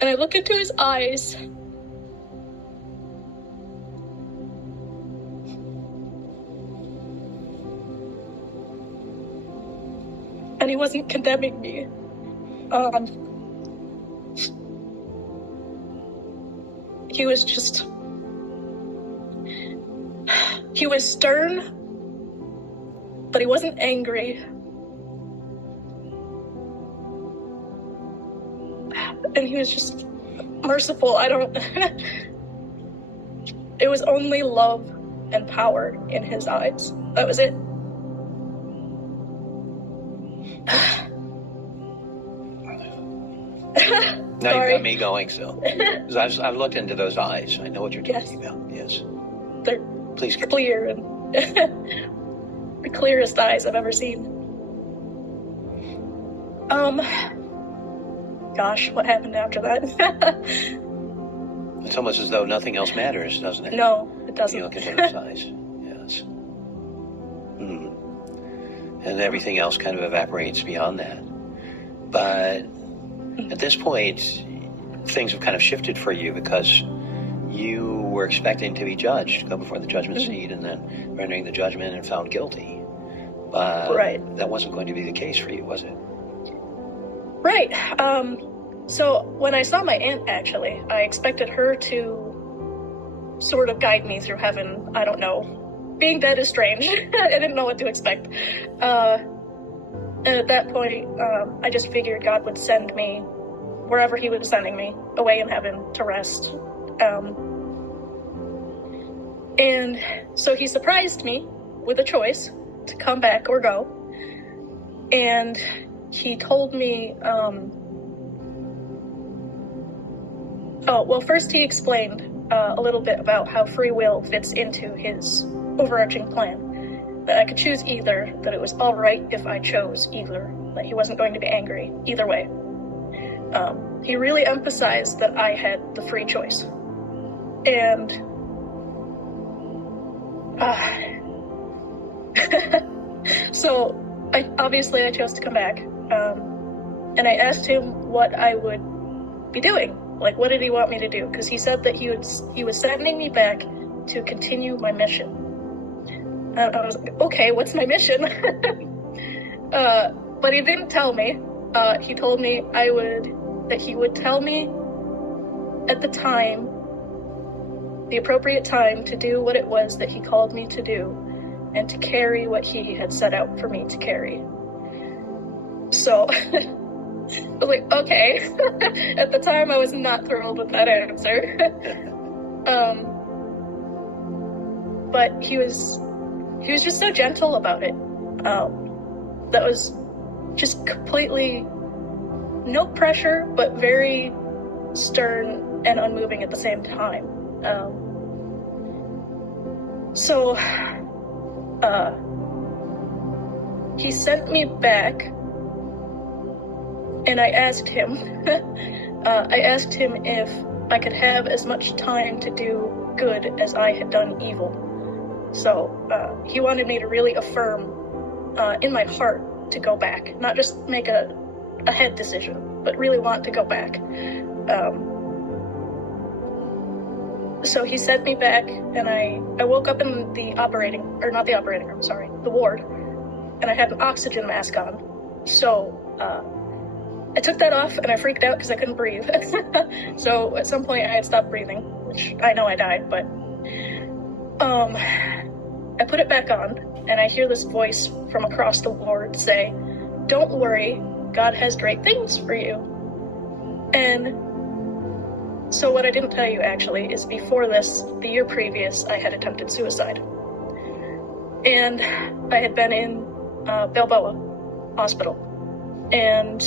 And I look into his eyes. And he wasn't condemning me. He was just... He was stern, but he wasn't angry. And he was just merciful. It was only love and power in his eyes. That was it. Now you've got me going, so. Because I've looked into those eyes. I know what you're talking about. Yes. They're Please clear and the clearest eyes I've ever seen. Gosh, what happened after that? It's almost as though nothing else matters, doesn't it? No, it doesn't. You look into those eyes. Yes. And everything else kind of evaporates beyond that. But at this point, things have kind of shifted for you because you were expecting to be judged, to go before the judgment seat, and then rendering the judgment and found guilty. But that wasn't going to be the case for you, was it? Right. So when I saw my aunt, actually, I expected her to sort of guide me through heaven. I don't know. Being dead is strange. I didn't know what to expect. And at that point, I just figured God would send me wherever he was sending me, away in heaven to rest. And so he surprised me with a choice to come back or go. And he told me, first he explained a little bit about how free will fits into his overarching plan. That I could choose either, that it was all right if I chose either, that he wasn't going to be angry either way. He really emphasized that I had the free choice. And so I chose to come back. And I asked him what I would be doing. Like, what did he want me to do? Because he said that he was sending me back to continue my mission. And I was like, okay, what's my mission? But he didn't tell me. He told me that he would tell me at the time, the appropriate time, to do what it was that he called me to do, and to carry what he had set out for me to carry. So I was like, okay. At the time, I was not thrilled with that answer. But he was just so gentle about it. That was just completely no pressure, but very stern and unmoving at the same time. So he sent me back, and I asked him, if I could have as much time to do good as I had done evil. So he wanted me to really affirm in my heart to go back, not just make a head decision, but really want to go back. So he sent me back, and I woke up in the ward, and I had an oxygen mask on. So I took that off, and I freaked out because I couldn't breathe. So at some point I had stopped breathing, which I know I died, but I put it back on, and I hear this voice from across the ward say, "Don't worry, God has great things for you." And so what I didn't tell you, actually, is before this, the year previous, I had attempted suicide. And I had been in Balboa Hospital. And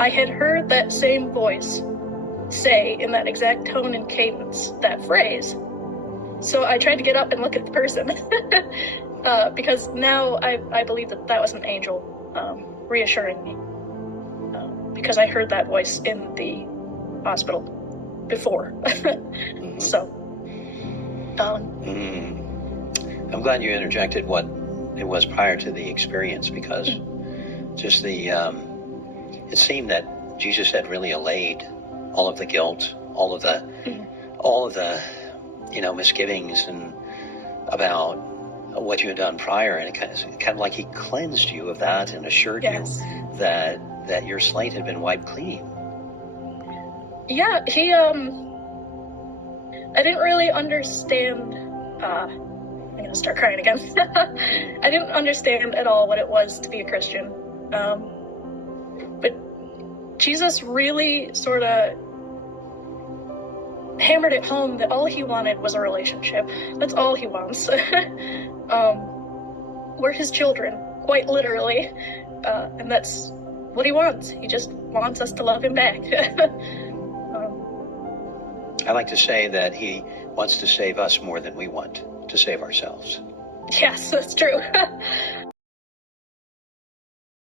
I had heard that same voice say, in that exact tone and cadence, that phrase. So I tried to get up and look at the person. Because now I believe that was an angel reassuring me. Because I heard that voice in the hospital before. So I'm glad you interjected what it was prior to the experience, because just it seemed that Jesus had really allayed all of the guilt, all of the, misgivings and about what you had done prior, and it's kind of like he cleansed you of that and assured you that your slate had been wiped clean. Yeah, he, I didn't really understand, I'm gonna start crying again. I didn't understand at all what it was to be a Christian. But Jesus really sort of hammered it home that all he wanted was a relationship. That's all he wants. We're his children, quite literally. And that's what he wants. He just wants us to love him back. I like to say that he wants to save us more than we want to save ourselves. Yes, that's true.